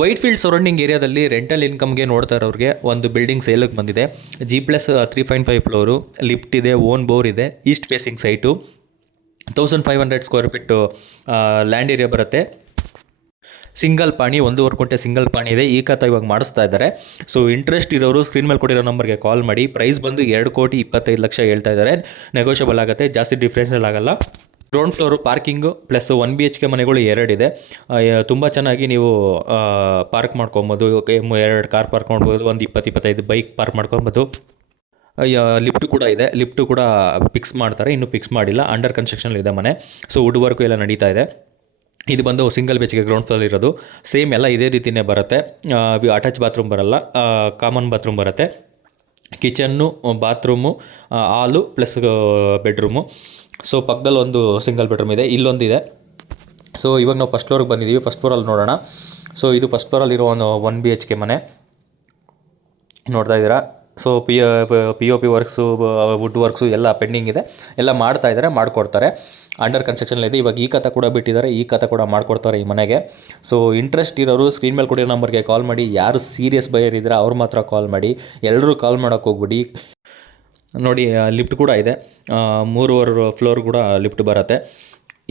Whitefield surrounding ಏರಿಯಾದಲ್ಲಿ rental ಇನ್ಕಮ್ಗೆ ನೋಡ್ತಾ ಇರೋರಿಗೆ ಒಂದು ಬಿಲ್ಡಿಂಗ್ ಸೇಲಿಗೆ ಬಂದಿದೆ. G+3.5 ಫ್ಲೋರು, ಲಿಫ್ಟ್ ಇದೆ, ಓನ್ ಬೋರ್ ಇದೆ, East facing site, 1500 square feet land area ಬರುತ್ತೆ. ಸಿಂಗಲ್ ಪಾಣಿ, 1.5 ಗುಂಟೆ ಸಿಂಗಲ್ ಪಾಣಿ ಇದೆ. ಈ ಕಥ ಇವಾಗ ಮಾಡಿಸ್ತಾ ಇದ್ದಾರೆ. ಸೊ ಇಂಟ್ರೆಸ್ಟ್ ಇರೋರು ಸ್ಕ್ರೀನ್ ಮೇಲೆ ಕೊಟ್ಟಿರೋ ನಂಬರ್ಗೆ ಕಾಲ್ ಮಾಡಿ. ಪ್ರೈಸ್ ಬಂದು 2,25,00,000 ಹೇಳ್ತಾ ಇದ್ದಾರೆ. ನೆಗೋಷಿಯಬಲ್ ಆಗುತ್ತೆ, ಜಾಸ್ತಿ ಡಿಫ್ರೆನ್ಷಿಯಲ್ ಆಗಲ್ಲ. Ground floor parking plus 1 BHK ಮನೆಗಳು 2 ಇದೆ. ತುಂಬ ಚೆನ್ನಾಗಿ ನೀವು ಪಾರ್ಕ್ ಮಾಡ್ಕೊಬೋದು. 2 ಕಾರ್ ಪಾರ್ಕ್ ಮಾಡ್ಬೋದು, ಒಂದು 20-25 ಬೈಕ್ ಪಾರ್ಕ್ ಮಾಡ್ಕೊಬೋದು. ಲಿಫ್ಟು ಕೂಡ ಇದೆ. ಲಿಫ್ಟು ಕೂಡ ಫಿಕ್ಸ್ ಮಾಡ್ತಾರೆ, ಇನ್ನೂ ಫಿಕ್ಸ್ ಮಾಡಿಲ್ಲ, ಅಂಡರ್ ಕನ್ಸ್ಟ್ರಕ್ಷನ್ ಇದೆ ಮನೆ. ಸೊ ವುಡ್ ವರ್ಕು ಎಲ್ಲ ನಡೀತಾ ಇದೆ. ಇದು ಬಂದು ಸಿಂಗಲ್ BHK ಗ್ರೌಂಡ್ ಫ್ಲೋರ್ ಇರೋದು. ಸೇಮ್ ಎಲ್ಲ ಇದೇ ರೀತಿಯೇ ಬರುತ್ತೆ. ಅಟ್ಯಾಚ್ ಬಾತ್ರೂಮ್ ಬರಲ್ಲ, ಕಾಮನ್ ಬಾತ್ರೂಮ್ ಬರುತ್ತೆ. ಕಿಚನ್ನು, ಬಾತ್ರೂಮು, ಹಾಲು ಪ್ಲಸ್ ಬೆಡ್ರೂಮು. ಸೊ ಪಕ್ಕದಲ್ಲಿ ಒಂದು ಸಿಂಗಲ್ ಬೆಡ್ರೂಮ್ ಇದೆ, ಇಲ್ಲೊಂದಿದೆ. ಸೊ ಇವಾಗ ನಾವು ಫಸ್ಟ್ ಫ್ಲೋರ್ಗೆ ಬಂದಿದ್ದೀವಿ. ಫಸ್ಟ್ ಫ್ಲೋರಲ್ಲಿ ನೋಡೋಣ. ಸೊ ಇದು ಫಸ್ಟ್ ಫ್ಲೋರಲ್ಲಿರೋ ಒಂದು 1 BHK ಮನೆ ನೋಡ್ತಾ ಇದ್ದೀರಾ. So POP works, wood works ಎಲ್ಲ ಪೆಂಡಿಂಗ್ ಇದೆ, ಎಲ್ಲ ಮಾಡ್ತಾ ಇದ್ದಾರೆ, ಮಾಡಿಕೊಡ್ತಾರೆ. ಅಂಡರ್ ಕನ್ಸ್ಟ್ರಕ್ಷನ್ ಇದೆ. ಇವಾಗ ಈ ಕಥ ಕೂಡ ಬಿಟ್ಟಿದ್ದಾರೆ, ಈ ಕಥ ಕೂಡ ಮಾಡಿಕೊಡ್ತಾರೆ ಈ ಮನೆಗೆ. ಸೊ ಇಂಟ್ರೆಸ್ಟ್ ಇರೋರು ಸ್ಕ್ರೀನ್ ಮೇಲೆ ಕೊಡಿರೋ ನಂಬರ್ಗೆ ಕಾಲ್ ಮಾಡಿ. ಯಾರು ಸೀರಿಯಸ್ ಬಯರ್ ಇದ್ದಾರೆ ಅವ್ರು ಮಾತ್ರ ಕಾಲ್ ಮಾಡಿ, ಎಲ್ಲರೂ ಕಾಲ್ ಮಾಡೋಕ್ಕೆ ಹೋಗ್ಬಿಡಿ. ನೋಡಿ, ಲಿಫ್ಟ್ ಕೂಡ ಇದೆ, 3 ಫ್ಲೋರ್ ಕೂಡ ಲಿಫ್ಟ್ ಬರುತ್ತೆ.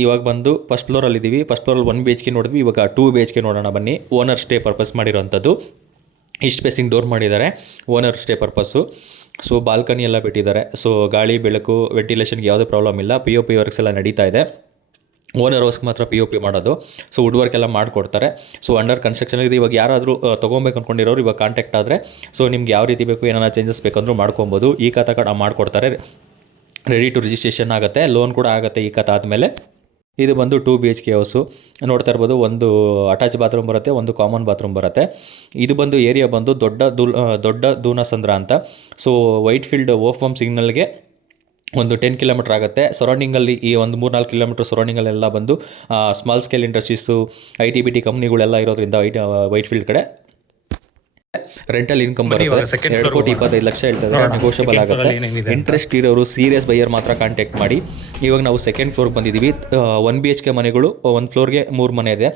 ಇವಾಗ ಬಂದು ಫಸ್ಟ್ ಫ್ಲೋರಲ್ಲಿದ್ದೀವಿ. ಫಸ್ಟ್ ಫ್ಲೋರಲ್ಲಿ 1 BHK ನೋಡಿದ್ವಿ, ಇವಾಗ 2 BHK ನೋಡೋಣ ಬನ್ನಿ. ಓನರ್ ಸ್ಟೇ ಪರ್ಪಸ್ ಮಾಡಿರೋವಂಥದ್ದು. ಈಸ್ಟ್ ಫೇಸಿಂಗ್ ಡೋರ್ ಮಾಡಿದ್ದಾರೆ, owner stay purpose. So balcony ಎಲ್ಲ ಬಿಟ್ಟಿದ್ದಾರೆ. ಸೊ ಗಾಳಿ ಬೆಳಕು ವೆಂಟಿಲೇಷನ್ಗೆ ಯಾವುದೇ ಪ್ರಾಬ್ಲಮ್ ಇಲ್ಲ. POP ವರ್ಕ್ಸ್ ಎಲ್ಲ ನಡೀತಾ ಇದೆ. ಓನರ್ ಹೌಸ್ಗೆ ಮಾತ್ರ POP ಮಾಡೋದು. ಸೊ ವುಡ್ ವರ್ಕ್ ಎಲ್ಲ ಮಾಡಿಕೊಡ್ತಾರೆ. ಸೊ ಅಂಡರ್ ಕನ್ಸ್ಟ್ರಕ್ಷನ್ ಇದೆ. ಇವಾಗ ಯಾರಾದರೂ ತೊಗೊಬೇಕು ಅಂದ್ಕೊಂಡಿರೋರು ಇವಾಗ ಕಾಂಟ್ಯಾಕ್ಟ್ ಆದರೆ, ಸೊ ನಿಮ್ಗೆ ಯಾವ ರೀತಿ ಬೇಕು, ಏನಾರ ಚೇಂಜಸ್ ಬೇಕಂದ್ರೂ ಮಾಡ್ಕೊಬೋದು. ಈ ಕಥ ಕೂಡ ಮಾಡಿಕೊಡ್ತಾರೆ. ರೆಡಿ ಟು ರಿಜಿಸ್ಟ್ರೇಷನ್ ಆಗುತ್ತೆ, ಲೋನ್ ಕೂಡ ಆಗುತ್ತೆ ಈ ಕಥ ಆದಮೇಲೆ. ಇದು ಬಂದು 2 BHK ಹೌಸು ನೋಡ್ತಾ ಇರ್ಬೋದು. ಒಂದು ಅಟ್ಯಾಚ್ ಬಾತ್ರೂಮ್ ಬರುತ್ತೆ, ಒಂದು ಕಾಮನ್ ಬಾತ್ರೂಮ್ ಬರುತ್ತೆ. ಇದು ಬಂದು ಏರಿಯಾ ಬಂದು ದೊಡ್ಡ ದೂನಸಂದ್ರ ಅಂತ. ಸೊ ವೈಟ್ಫೀಲ್ಡ್ ಓಫಮ್ ಸಿಗ್ನಲ್ಗೆ ಒಂದು 10 ಕಿಲೋಮೀಟ್ರ್ ಆಗುತ್ತೆ. ಸರೌಂಡಿಂಗಲ್ಲಿ ಈ ಒಂದು 3-4 ಕಿಲೋಮೀಟ್ರ್ ಸರೌಂಡಿಂಗಲ್ಲೆಲ್ಲ ಬಂದು ಸ್ಮಾಲ್ ಸ್ಕೇಲ್ ಇಂಡಸ್ಟ್ರೀಸು, IT-BT ಕಂಪ್ನಿಗಳೆಲ್ಲ ಇರೋದ್ರಿಂದ ವೈಟ್ಫೀಲ್ಡ್ ಕಡೆ ರೆಂಟಲ್ ಇನ್ಕಮ್ ಬರುತ್ತೆ. 2,25,00,000 ಹೇಳ್ತಾರೆ, ನೆಗೋಷಿಯಬಲ್ ಆಗುತ್ತೆ. ಇಂಟ್ರೆಸ್ಟ್ ಇರೋರು ಸೀರಿಯಸ್ ಬೈಯರ್ ಮಾತ್ರ ಕಾಂಟ್ಯಾಕ್ಟ್ ಮಾಡಿ. ಇವಾಗ ನಾವು ಸೆಕೆಂಡ್ ಫ್ಲೋರ್ಗೆ ಬಂದಿದ್ದೀವಿ. 1 BHK ಮನೆಗಳು, 1 ಫ್ಲೋರ್ಗೆ 3 ಮನೆ ಇದೆ.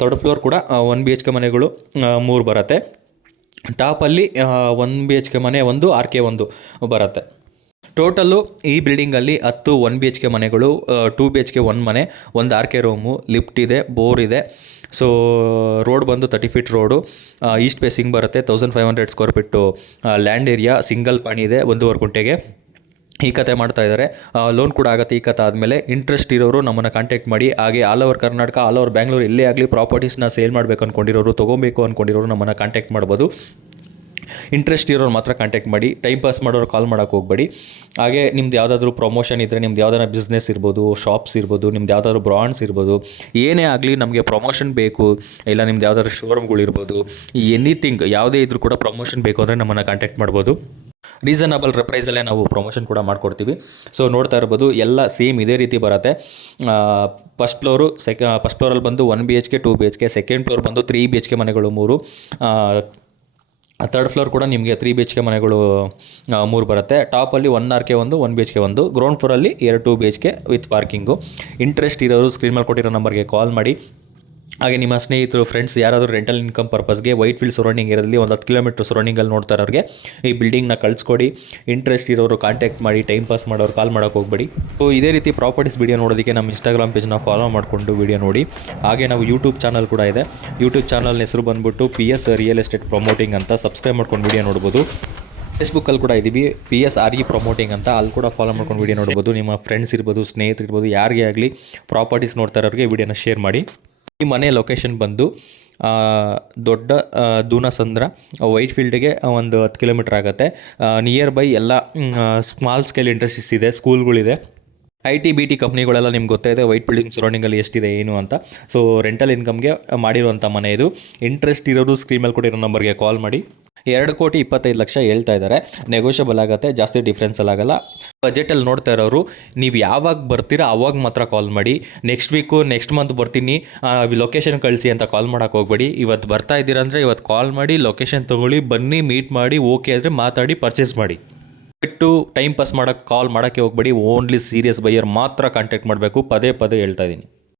ಥರ್ಡ್ ಫ್ಲೋರ್ ಕೂಡ 1 BHK ಮನೆಗಳು 3 ಬರುತ್ತೆ. ಟಾಪಲ್ಲಿ 1 BHK ಮನೆ 1, RK 1 ಬರುತ್ತೆ. ಟೋಟಲ್ಲು ಈ ಬಿಲ್ಡಿಂಗಲ್ಲಿ 10 1 BHK ಮನೆಗಳು, 2 BHK 1 ಮನೆ, 1 RK ರೂಮು, ಲಿಫ್ಟ್ ಇದೆ, ಬೋರ್ ಇದೆ. ಸೊ ರೋಡ್ ಬಂದು 30 ಫೀಟ್ ರೋಡು, ಈಸ್ಟ್ ಫೇಸಿಂಗ್ ಬರುತ್ತೆ. 1500 square feet land area, single ಪಾಣಿ ಇದೆ, 1.5 ಗುಂಟೆಗೆ. ಈ ಕತೆ ಮಾಡ್ತಾ ಇದ್ದಾರೆ. ಲೋನ್ ಕೂಡ ಆಗುತ್ತೆ ಈ ಕತೆ ಆದಮೇಲೆ. ಇಂಟ್ರೆಸ್ಟ್ ಇರೋರು ನಮ್ಮನ್ನು ಕಾಂಟ್ಯಾಕ್ಟ್ ಮಾಡಿ. ಹಾಗೆ all over Karnataka, all over Bangalore ಎಲ್ಲೇ ಆಗಲಿ ಪ್ರಾಪರ್ಟೀಸ್ನ ಸೇಲ್ ಮಾಡಬೇಕು ಅಂದ್ಕೊಂಡಿರೋರು, ತೊಗೊಬೇಕು ಅಂದ್ಕೊಂಡಿರೋರು ನಮ್ಮನ್ನು ಕಾಂಟ್ಯಾಕ್ಟ್ ಮಾಡ್ಬೋದು. ಇಂಟ್ರೆಸ್ಟ್ ಇರೋರು ಮಾತ್ರ ಕಾಂಟ್ಯಾಕ್ಟ್ ಮಾಡಿ. ಟೈಮ್ ಪಾಸ್ ಮಾಡೋರು ಕಾಲ್ ಮಾಡೋಕ್ಕೆ ಹೋಗಬೇಡಿ. ಹಾಗೆ ನಿಮ್ದು ಯಾವುದಾದ್ರೂ ಪ್ರಮೋಷನ್ ಇದ್ದರೆ, ನಿಮ್ದು ಯಾವ್ದಾರ ಬಿಸ್ನೆಸ್ ಇರ್ಬೋದು, ಶಾಪ್ಸ್ ಇರ್ಬೋದು, ನಿಮ್ದು ಯಾವುದಾದ್ರು ಬ್ರಾಂಡ್ಸ್ ಇರ್ಬೋದು, ಏನೇ ಆಗಲಿ ನಮಗೆ ಪ್ರಮೋಷನ್ ಬೇಕು, ಇಲ್ಲ ನಿಮ್ದು ಯಾವುದಾದ್ರು ಶೋರೂಮ್ಗಳಿರ್ಬೋದು, ಎನಿಥಿಂಗ್ ಯಾವುದೇ ಇದ್ರೂ ಕೂಡ ಪ್ರಮೋಷನ್ ಬೇಕು ಅಂದರೆ ನಮ್ಮನ್ನು ಕಾಂಟ್ಯಾಕ್ಟ್ ಮಾಡ್ಬೋದು. ರೀಸನಬಲ್ ಪ್ರೈಸಲ್ಲೇ ನಾವು ಪ್ರಮೋಷನ್ ಕೂಡ ಮಾಡಿಕೊಡ್ತೀವಿ. ಸೊ ನೋಡ್ತಾ ಇರ್ಬೋದು, ಎಲ್ಲ ಸೇಮ್ ಇದೇ ರೀತಿ ಬರುತ್ತೆ. ಫಸ್ಟ್ ಫ್ಲೋರಲ್ಲಿ ಬಂದು 1 BHK 2 BHK, ಸೆಕೆಂಡ್ ಫ್ಲೋರ್ ಬಂದು 3 BHK ಮನೆಗಳು 3, ಥರ್ಡ್ ಫ್ಲೋರ್ ಕೂಡ ನಿಮಗೆ 3 BHK ಮನೆಗಳು 3 ಬರುತ್ತೆ. ಟಾಪಲ್ಲಿ 1 RK 1 BHK 1, ಗ್ರೌಂಡ್ ಫ್ಲೋರಲ್ಲಿ 2 BHK ವಿತ್ ಪಾರ್ಕಿಂಗು. ಇಂಟ್ರೆಸ್ಟ್ ಇರೋರು ಸ್ಕ್ರೀನ್ ಮೇಲೆ ಕೊಟ್ಟಿರೋ ನಂಬರ್ಗೆ ಕಾಲ್ ಮಾಡಿ. ಹಾಗೆ ನಿಮ್ಮ ಸ್ನೇಹಿತರು, ಫ್ರೆಂಡ್ಸ್ ಯಾರಾದರೂ ರೆಂಟಲ್ ಇನ್ಕಮ್ ಪರ್ಪಸ್ಗೆ ವೈಟ್ಫೀಲ್ಡ್ ಸರೌಂಡಿಂಗ್ ಏರಿಯಾದಲ್ಲಿ ಒಂದು 10 ಕಿಲೋಮೀಟ್ರ್ ಸರೌಂಡಿಂಗಲ್ಲಿ ನೋಡ್ತಾ ಇರೋರಿಗೆ ಈ ಬಿಲ್ಡಿಂಗ್ನ ಕಳಿಸ್ಕೊಡಿ. ಇಂಟ್ರೆಸ್ಟ್ ಇರೋರು ಕಾಂಟ್ಯಾಕ್ಟ್ ಮಾಡಿ. ಟೈಮ್ ಪಾಸ್ ಮಾಡೋರು ಕಾಲ್ ಮಾಡೋಕ್ಕೆ ಹೋಗಬೇಡಿ. ಸೊ ಇದೇ ರೀತಿ ಪ್ರಾಪರ್ಟೀಸ್ ವೀಡಿಯೋ ನೋಡೋದಕ್ಕೆ ನಮ್ಮ ಇನ್ಸ್ಟಾಗ್ರಾಮ್ ಪೇಜ್ನ ಫಾಲೋ ಮಾಡಿಕೊಂಡು ವೀಡಿಯೋ ನೋಡಿ. ಹಾಗೆ ನಾವು ಯೂಟ್ಯೂಬ್ ಚಾನಲ್ ಕೂಡ ಇದೆ. ಯೂಟ್ಯೂಬ್ ಚಾನಲ್ನ ಹೆಸರು ಬಂದುಬಿಟ್ಟು PS ರಿಯಲ್ ಎಸ್ಟೇಟ್ ಪ್ರಮೋಟಿಂಗ್ ಅಂತ. ಸಬ್ಸ್ಕ್ರೈಬ್ ಮಾಡ್ಕೊಂಡು ವೀಡಿಯೋ ನೋಡ್ಬೋದು. ಫೇಸ್ಬುಕ್ಕಲ್ಲಿ ಕೂಡ ಇದ್ದೀವಿ, PSRE ಪ್ರಮೋಟಿಂಗ್ ಅಂತ. ಅಲ್ಲಿ ಕೂಡ ಫಾಲೋ ಮಾಡ್ಕೊಂಡು ವೀಡಿಯೋ ನೋಡ್ಬೋದು. ನಿಮ್ಮ ಫ್ರೆಂಡ್ಸ್ ಇರ್ಬೋದು, ಸ್ನೇಹಿತರು ಇರ್ಬೋದು, ಯಾರಿಗೇ ಆಗಲಿ ಪ್ರಾಪರ್ಟೀಸ್ ನೋಡ್ತಾ ಇರೋರಿಗೆ ವೀಡಿಯೋನ ಶೇರ್ ಮಾಡಿ. ಈ ಮನೆ ಲೊಕೇಶನ್ ಬಂದು ದೊಡ್ಡ ದೂನಸಂದ್ರ, ವೈಟ್ಫೀಲ್ಡ್ಗೆ ಒಂದು 10 ಕಿಲೋಮೀಟ್ರ್ ಆಗುತ್ತೆ. ನಿಯರ್ ಬೈ ಎಲ್ಲ ಸ್ಮಾಲ್ ಸ್ಕೇಲ್ ಇಂಡಸ್ಟ್ರೀಸ್ ಇದೆ, ಸ್ಕೂಲ್ಗಳಿದೆ, IT-BT ಕಂಪ್ನಿಗಳೆಲ್ಲ ನಿಮ್ಗೆ ಗೊತ್ತಾಯಿದೆ. ವೈಟ್ ಬಿಲ್ಡಿಂಗ್ ಸರೌಂಡಿಂಗಲ್ಲಿ ಎಷ್ಟಿದೆ ಏನು ಅಂತ. ಸೊ ರೆಂಟಲ್ ಇನ್ಕಮ್ಗೆ ಮಾಡಿರುವಂಥ ಮನೆ ಇದು. ಇಂಟ್ರೆಸ್ಟ್ ಇರೋರು ಸ್ಕ್ರೀನ್ ಮೇಲೆ ಕೊಟ್ಟಿರೋ ನಂಬರ್ಗೆ ಕಾಲ್ ಮಾಡಿ. 2,25,00,000 ಹೇಳ್ತಾ ಇದ್ದಾರೆ, ನೆಗೋಷಿಯಬಲ್ ಆಗುತ್ತೆ, ಜಾಸ್ತಿ ಡಿಫ್ರೆನ್ಸಲ್ಲಿ ಆಗಲ್ಲ. ಬಜೆಟಲ್ಲಿ ನೋಡ್ತಾ ಇರೋರು ನೀವು ಯಾವಾಗ ಬರ್ತೀರಾ ಅವಾಗ ಮಾತ್ರ ಕಾಲ್ ಮಾಡಿ. ನೆಕ್ಸ್ಟ್ ವೀಕು, ನೆಕ್ಸ್ಟ್ ಮಂತ್ ಬರ್ತೀನಿ, ಲೊಕೇಶನ್ ಕಳಿಸಿ ಅಂತ ಕಾಲ್ ಮಾಡೋಕ್ಕೆ ಹೋಗಬೇಡಿ. ಇವತ್ತು ಬರ್ತಾ ಇದ್ದೀರಂದರೆ ಇವತ್ತು ಕಾಲ್ ಮಾಡಿ, ಲೊಕೇಶನ್ ತೊಗೊಳ್ಳಿ, ಬನ್ನಿ, ಮೀಟ್ ಮಾಡಿ, ಓಕೆ ಆದರೆ ಮಾತಾಡಿ ಪರ್ಚೇಸ್ ಮಾಡಿ. ಬಿಟ್ಟು ಟೈಮ್ ಪಾಸ್ ಮಾಡೋಕ್ಕೆ ಕಾಲ್ ಮಾಡೋಕ್ಕೆ ಹೋಗಬೇಡಿ. ಓನ್ಲಿ ಸೀರಿಯಸ್ ಬೈಯರ್ ಮಾತ್ರ ಕಾಂಟ್ಯಾಕ್ಟ್ ಮಾಡಬೇಕು. ಪದೇ ಹೇಳ್ತಾ ಇದ್ದೀನಿ.